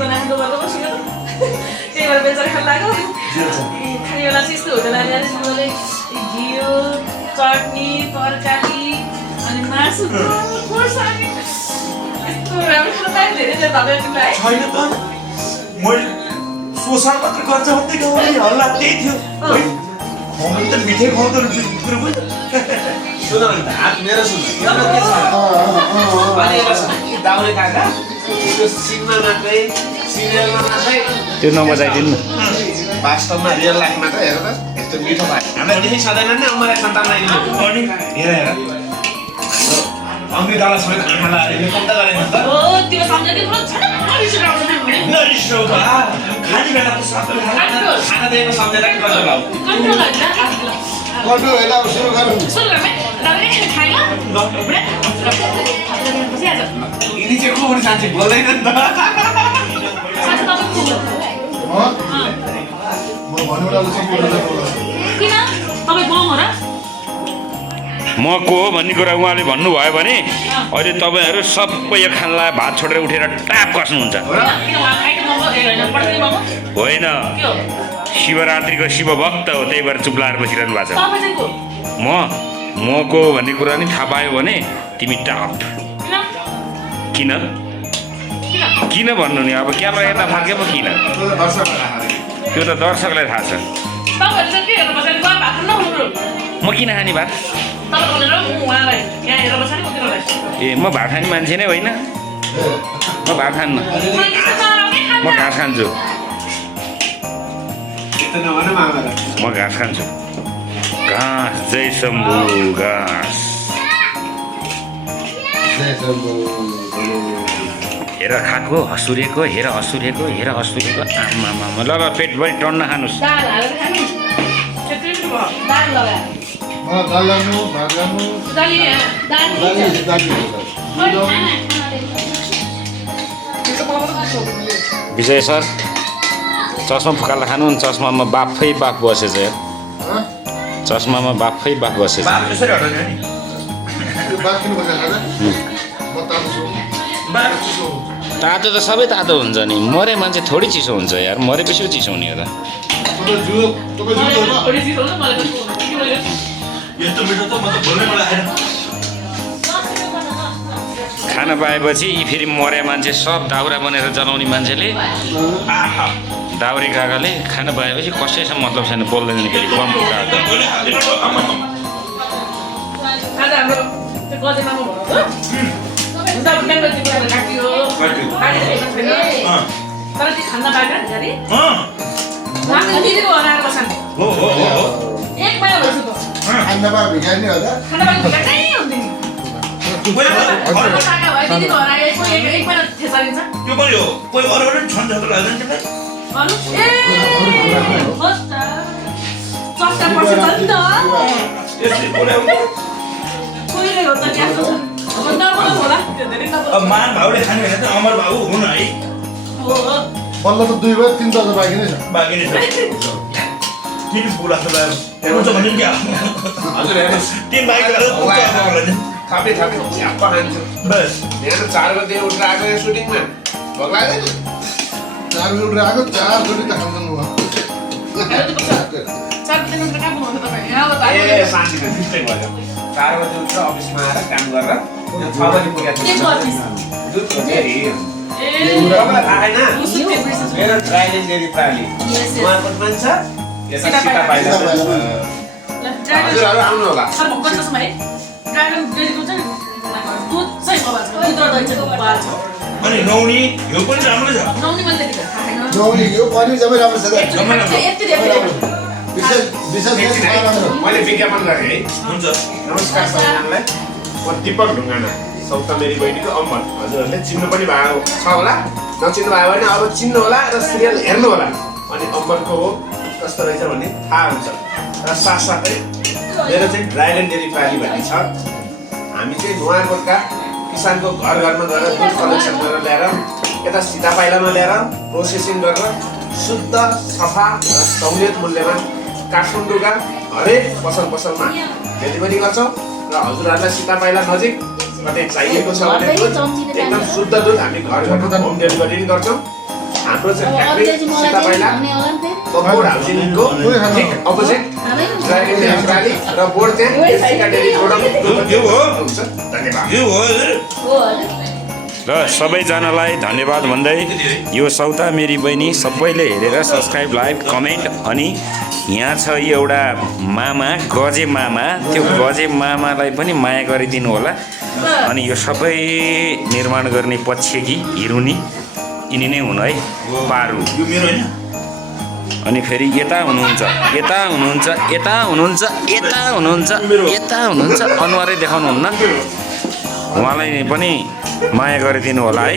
बनाएर दोबारा बसेको त्यही भएर बेचारा खान लाग्यो खाने बेला चाहिँ यस्तो होटेल आएर घिउ चटनी तरकारी अनि मासु खोर्सानी यस्तो राम्रो खाना पायो धेरै धेरै धन्यवाद तिमीलाई छैन त मैले शोषण मात्र गर्छ भन्दै गाउँले हल्ला त्यही थियो खुवाउनु त मिठै खुवाउँदो रहेछ कुरो पनि सुन नि त हात मेरो सुन एउटा के छ भनेको छ दाउरे काका त्यो सिनेमामा चाहिँ सिरियलमा चाहिँ त्यो नबजाइदिनु न वास्तवमा रियल लाइफमा त हेर त यस्तो मिठो भयो हामीलाई देखि सधैँ नै अमर सन्तानलाई अनि हेर हेर अमृतालाई समेत आँखालाई हालेर कम्ता गरेन त हो त्यो सम्झेर के पुरा छटक रिस उठाउँछ नि नरिसाउ त खाली बेला त सबैले खाना दिएको सम्झेर के गर्छ भाउ कन्ट्रोल होइन गर्नु होइन अब सुरु गर्नु सुरु गर्ने दाउरे खाइ ल बुढा बसिहाल्छ यिनी चाहिँ को हुनु साँच्चै बोल्दैन नि त साथी तपाईँ को म भन्नुलाई सम्पूर्ण किन तपाईँ गाउँ हो र म को हो भन्ने कुरा उहाँले भन्नुभयो भने अहिले तपाईँहरू सबै यो खानलाई भात छोडेर उठेर टाप कस्नुहुन्छ किन उहाँ खाइट मोमो होइन पठाउने मोमो होइन के हो शिवरात्रिको शिवभक्त हो त्यही भएर चुप लाएर बसिरहनु भएको छ तपाईँ चाहिँ को म को हो भन्ने कुरा नि थाहा पायो भने तिमी टाप किन किन किन भन्नु नि अब क्यामेरा हेर्न थाल्के पो किन त्यो त दर्शकलाई थाहा छ तपाईँहरू चाहिँ के हेर्नु बसेर गएर भात खानु नहुनु म किन खाने भात तपाईँ भनेर उहाँलाई यहाँ हेरेर बसेर उतिरलाई ए म भात खाने मान्छे नै होइन म भात खान्न म घाँस खान्छु म घाँस खान्छु घाँस जय शम्भु घाँस हेर खाएको हँसुरेको हेर हँसुरेको हेर हँसुरेको आमामा ल ल पेटभरि टन्न खानुहोस् दाल हालेर खानु त्यति भयो दाल लगाएर दाल लानु भात लानु दाली विजय सर चस्मा फुकाल्दा खानु नि चस्मामा बाफै बाफ बसेछ चस्मामा बाफै बाफ बसेछ बाप त्यसरी हटाउने हो नि त्यो बात किन बसेर म तातो छु तातो त सबै तातो हुन्छ नि मरे मान्छे थोरै चिसो हुन्छ यार मरेपछि पो चिसो हुने हो त यस्तो मिठो त म त बोल्नै मलाई आएन खाना पाएपछि यी फेरि मरे मान्छे सब दाउरा बनेर जलाउने मान्छेले दाउरे काकाले खाना पाएपछि कसैसँग मतलब छैन बोल्दैन फेरि बम फुकाएको आज हाम्रो त्यो गजे मामा भन्नु हुन्छ अब बेङ्गली कुराहरू काटियो काटिरहेको छैन तर त्यो खाना बाहिर गरी हामीले दिदीको हराएर बस्छन् हो हो हो एक महिना भइसक्यो खानामा भिखारी नै होला खाना बाहिर भिकाकै हुँदैन काका भयो दिदीको हराएर एक महिना थेसारिन्छ त्यो पनि हो कोही अरू पनि छन् जस्तो लाग्दैन त्यसलाई भन्नु ए होस् त चस्का पर्छ नि त यसरी बोलाउनु कोहीले हो त क्यास्तो छ अब नबोला होला त्यो धेरै नबोला अब मान भाउले खाने भने त अमर भाउ हुनु है हो बल्ल त 2 भयो 3 त बाँकी नै छ बाँकी नै छ किन बोला त हेर्नुहुन्छ भने क्या हजुर हेर्नुहोस् तिन बाइक गरेर पुग्छ अब होला नि थापे झ्याप्पा खान्छु बस यहाँ 4 बजे उठेर आएको यो सुटिङमा भोक लाग्दैन 4 बजे उठेर आएको 4 बजे त खान्छन् म 4 बजे नत्र कहाँ पुग्नुहुन्छ तपाईँ यहाँ त ए शान्ति त्यस्तै भयो 4 बजे उठेर अफिसमा आएर काम गरेर 6 बजे पुगेको के गर्छिस् दुध खोजेरी ए तपाईँलाई थाहा छैन उसको पेपर मेरो ड्राइभिङ डेरी प्राली उहाँको मान्छ यता सीता पाइला हजुरहरू आउनु होला सर भक्कन त्यसमा है ड्राइभर डेलीको चाहिँ दुध चाहिँ कबाल छ दुध र दही चाहिँ कबाल छ अनि नौनी यो पनि राम्रो छ नौनी मैले त्यति थाहा छैन नौनी यो पनि जम्मै राम्रो छ त यति धेरै विशेष विशेष राम्रो मैले विज्ञापन गरेँ है हुन्छ नमस्कार सबैजनालाई म दिपक ढुङ्गाना सौता मेरी बहिनीको अम्मन हजुरहरूले चिन्नु पनि भएको छ होला नचिन्नु भयो भने अब चिन्नु होला र सिरियल हेर्नु होला अनि अम्मनको हो कस्तो रहेछ भन्ने थाहा हुन्छ र साथसाथै मेरो चाहिँ ड्राइड एन्ड डेरी प्राली भन्ने छ हामी चाहिँ नुवाकोटका किसानको घर घरमा गएर दुध कलेक्सन गरेर ल्याएर यता सीता पाइलामा ल्याएर प्रोसेसिङ गरेर शुद्ध सफा र सहुलियत मूल्यमा काठमाडौँका हरेक पसलमा डेलिभरी गर्छौँ र हजुरहरूलाई सीता पाइला नजिक कतै चाहिएको छ भने दुध एकदम शुद्ध दुध हामी घर घरमा होम डेलिभरी पनि गर्छौँ हाम्रो चाहिँ अब ट्याक्कै अरूले चाहिँ मलाई सीता पहिला भन्ने होला नि त बोर्ड हाउसिङको ठिक अपोजिट ड्राइभिङ गाडी र बोर्ड चाहिँ एससीका डेली प्रोडक्ट यो हो हुन्छ धन्यवाद यो हो हजुर हो हजुर र सबैजनालाई धन्यवाद भन्दै यो सौता मेरी बहिनी सबैले हेरेर सब्सक्राइब लाइक कमेन्ट अनि यहाँ छ एउटा मामा गजे मामा त्यो गजे मामालाई पनि माया गरिदिनु होला अनि यो सबै निर्माण गर्ने पक्षकी हिरुनी यिनी नै हुन् है पारु यो मेरो होइन अनि फेरि यता हुनुहुन्छ यता हुनुहुन्छ यता हुनुहुन्छ यता हुनुहुन्छ यता हुनुहुन्छ अनुहारै देखाउनुहुन्न उहाँलाई पनि माया गरिदिनु होला है।